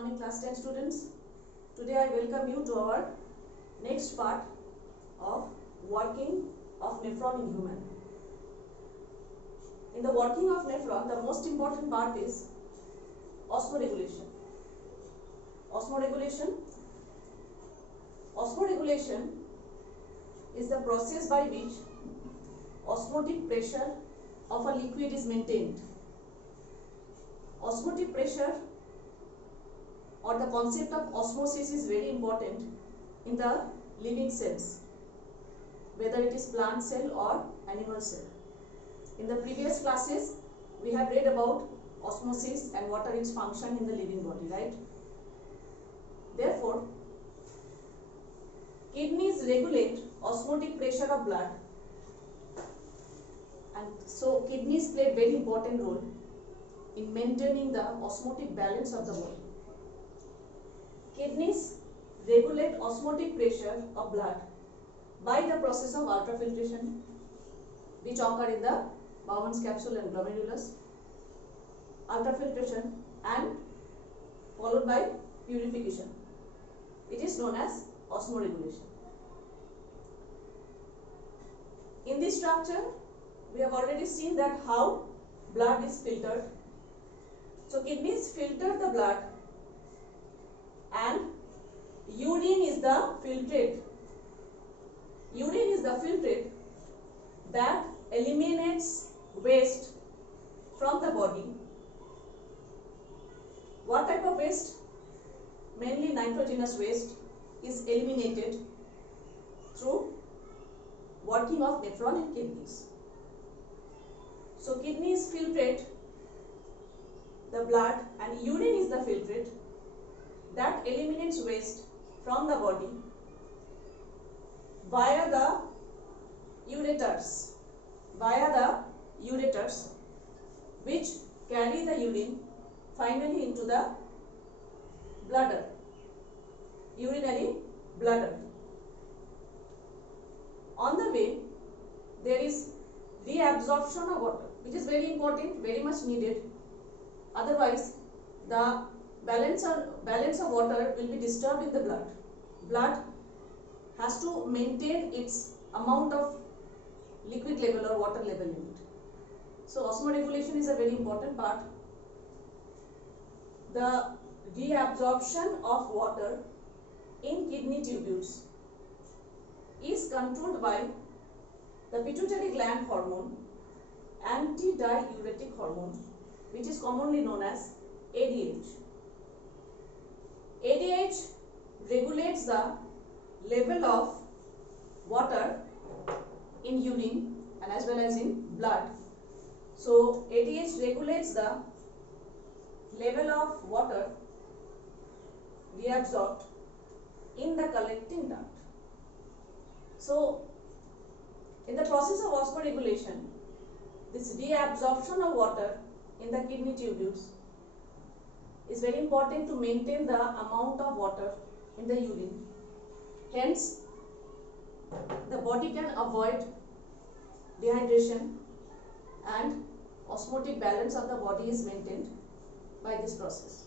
morning class 10 students. Today I welcome you to our next part of working of nephron in human. In the working of nephron, the most important part is osmoregulation. Osmoregulation is the process by which osmotic pressure of a liquid is maintained. Osmotic pressure or the concept of osmosis is very important in the living cells, whether it is plant cell or animal cell. In the previous classes, we have read about osmosis and what are its function in the living body, right? Therefore, kidneys regulate osmotic pressure of blood, and so kidneys play a very important role in maintaining the osmotic balance of the body. Kidneys regulate osmotic pressure of blood by the process of ultrafiltration, which occur in the Bowman's capsule and glomerulus. Ultrafiltration and followed by purification. It is known as osmoregulation. In this structure, we have already seen that how blood is filtered. So kidneys filter the blood and urine is the filtrate. Urine is the filtrate that eliminates waste from the body. What type of waste? Mainly nitrogenous waste is eliminated through working of nephron in kidneys. So kidneys filtrate the blood and urine is the filtrate that eliminates waste from the body via the ureters, which carry the urine finally into the bladder, urinary bladder. On the way, there is reabsorption of water, which is very important, very much needed. Otherwise, the balance of water will be disturbed in the blood. Blood has to maintain its amount of liquid level or water level in it. So osmoregulation is a very important part. The reabsorption of water in kidney tubules is controlled by the pituitary gland hormone, antidiuretic hormone, which is commonly known as ADH. ADH regulates the level of water in urine and as well as in blood. So ADH regulates the level of water reabsorbed in the collecting duct. So in the process of osmoregulation, this reabsorption of water in the kidney tubules is very important to maintain the amount of water in the urine. Hence, the body can avoid dehydration and osmotic balance of the body is maintained by this process.